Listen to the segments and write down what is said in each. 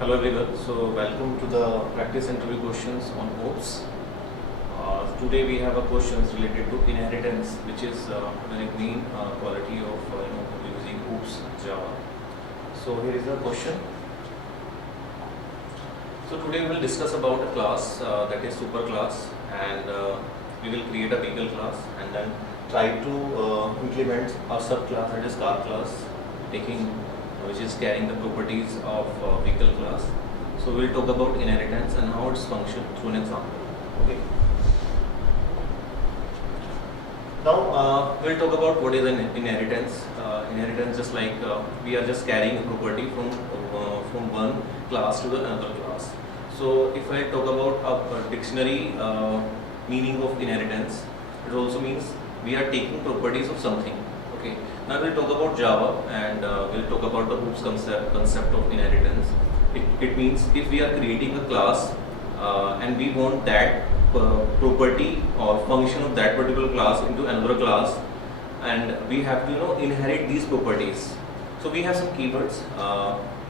Hello everyone, so welcome to the practice interview questions on hopes. Today we have a questions related to inheritance, which is the main quality of using hoops Java. So here is the question. So today we will discuss about a class that is superclass, and we will create a vehicle class and then try to implement a subclass, that is car class, which is carrying the properties of vehicle class. So we'll talk about inheritance and how it's function through an example. Okay. Now we'll talk about what is an inheritance. Inheritance, just like we are just carrying a property from one class to the another class. So if I talk about a dictionary meaning of inheritance, it also means we are taking properties of something. Okay. Now we'll talk about Java, and we'll talk about the hoops concept of inheritance. It means if we are creating a class and we want that property or function of that particular class into another class, and we have to inherit these properties. So we have some keywords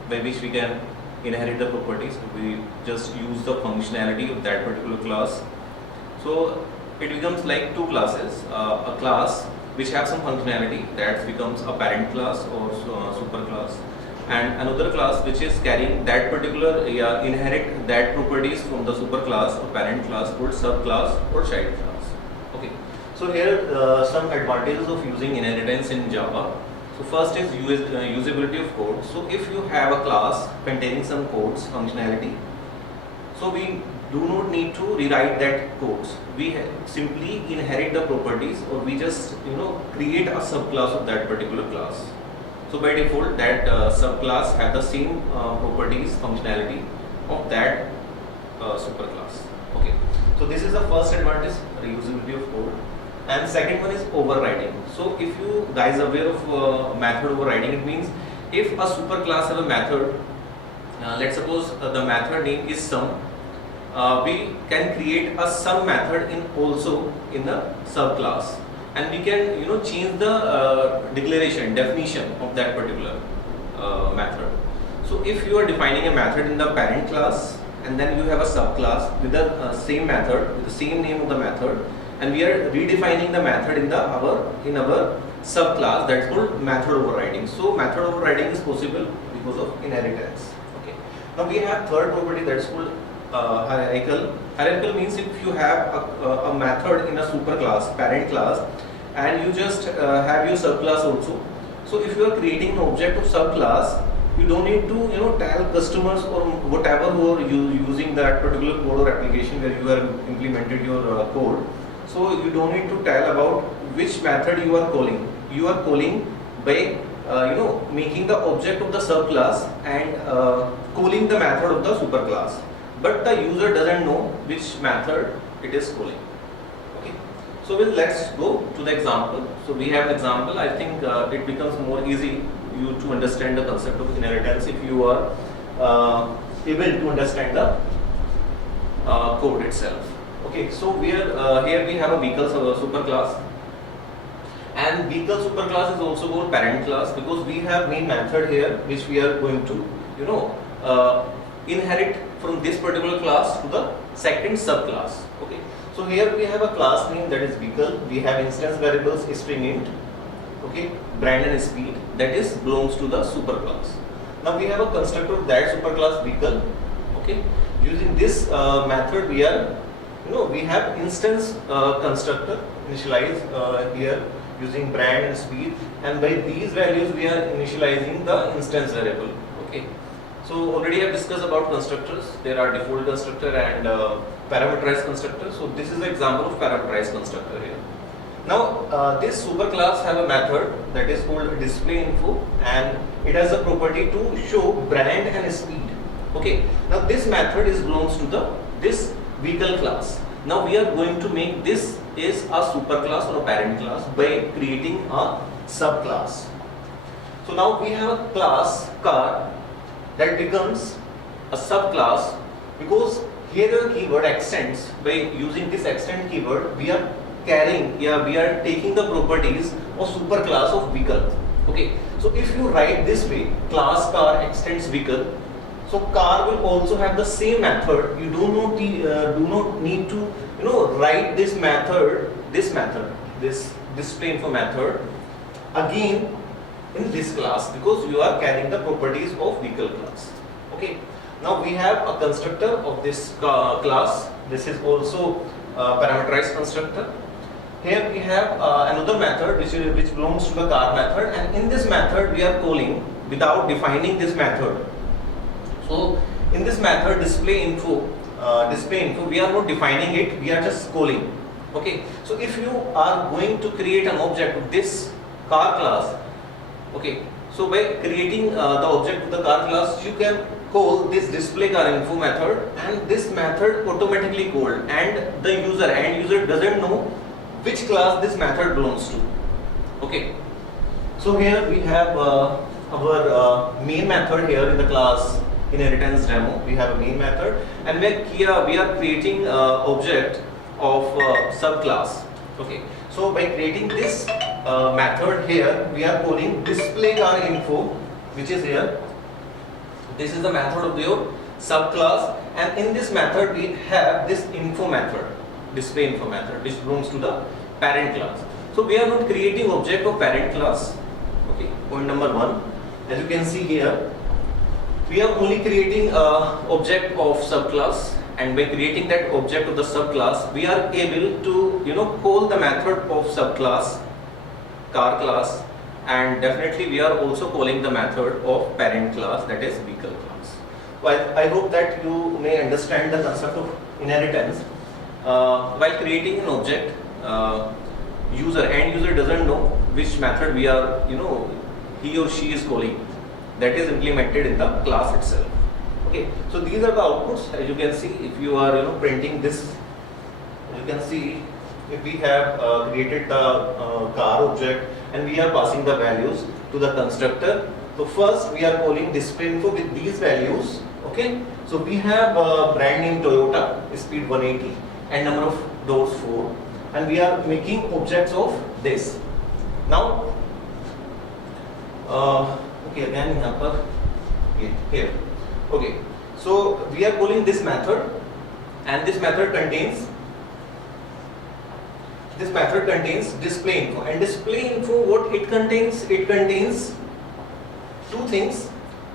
by which we can inherit the properties. We just use the functionality of that particular class. So it becomes like two classes, a class which have some functionality that becomes a parent class or superclass, and another class which is carrying that particular inherit that properties from the superclass or parent class called subclass or child class. Okay, so here some advantages of using inheritance in Java. So first is usability of code. So if you have a class containing some codes functionality, so we do not need to rewrite that codes. We simply inherit the properties, or we just create a subclass of that particular class. So by default, that subclass have the same properties functionality of that superclass. Okay. So this is the first advantage, reusability of code. And second one is overriding. So if you guys are aware of method overriding, it means if a superclass have a method, let's suppose the method name is sum. We can create a sum method also in the subclass, and we can change the definition of that particular method. So if you are defining a method in the parent class, and then you have a subclass with the same method with the same name of the method, and we are redefining the method in our subclass, that's called method overriding. So method overriding is possible because of inheritance. Okay. Now we have third property, that's called hierarchical. Hierarchical means if you have a method in a superclass, parent class, and you just have your subclass also. So if you are creating an object of subclass, you don't need to tell customers or whatever who are using that particular code or application where you have implemented your code. So you don't need to tell about which method you are calling. You are calling by making the object of the subclass and calling the method of the superclass. But the user doesn't know which method it is calling. Okay. So let's go to the example. So we have an example. I think it becomes more easy you to understand the concept of inheritance if you are able to understand the code itself. Okay. So here we have a vehicle superclass, and vehicle superclass is also called parent class because we have main method here which we are going to inherit from this particular class to the second subclass. Okay. So here we have a class name, that is vehicle. We have instance variables string int, okay, brand and speed, that is belongs to the superclass. Now we have a constructor of that superclass vehicle. Okay. Using this method, we are we have instance constructor initialize here using brand and speed, and by these values we are initializing the instance variable. Okay. So already I have discussed about constructors. There are default constructor and parameterized constructor. So this is the example of parameterized constructor here. Now this superclass have a method that is called display info, and it has a property to show brand and speed. Okay. Now this method belongs to this vehicle class. Now we are going to make this is a superclass or a parent class by creating a subclass. So now we have a class car that becomes a subclass because here the keyword extends. By using this extend keyword, we are taking the properties of superclass of vehicle. Okay, so if you write this way, class car extends vehicle, So car will also have the same method. You do not need to write this display info method again in this class, because you are carrying the properties of vehicle class. Okay. Now we have a constructor of this class. This is also a parameterized constructor. Here we have another method which belongs to the car method, and in this method we are calling without defining this method. So in this method display info, we are not defining it, we are just calling. Okay. So if you are going to create an object of this car class, okay, so by creating the object of the car class, you can call this display car info method, and this method automatically called, and the end user doesn't know which class this method belongs to. Okay. So here we have our main method here in the class inheritance demo. We have a main method, and we are creating object of subclass. Okay. So by creating this method here, we are calling display car info, which is here. This is the method of your subclass, and in this method we have this info method, display info method, which belongs to the parent class. So we are not creating object of parent class. Okay. Point number 1. As you can see here, we are only creating object of subclass, and by creating that object of the subclass, we are able to call the method of subclass car class, and definitely we are also calling the method of parent class, that is vehicle class. Well, I hope that you may understand the concept of inheritance. While creating an object, end user doesn't know which method we are he or she is calling. That is implemented in the class itself. Okay, so these are the outputs. As you can see, if you are printing this, you can see if we have created the car object and we are passing the values to the constructor. So first we are calling display info with these values. Okay, so we have brand name Toyota, speed 180, and number of doors 4, and we are making objects of this. Now okay, again यहाँ पर here. Okay, so we are calling this method, and this method contains display info. And display info, what it contains? It contains two things.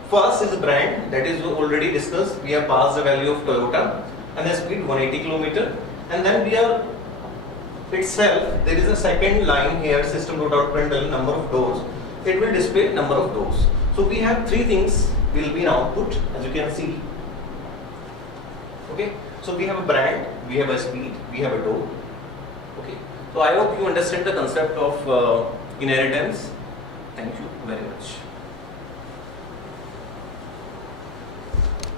First is brand, that is already discussed. We have passed the value of Toyota and the speed 180 km, and then we are itself, there is a second line here, system.out.println number of doors. It will display number of doors. So we have three things will be in output, as you can see. Okay, so we have a brand, we have a speed, we have a door. Okay, so I hope you understand the concept of inheritance. Thank you very much.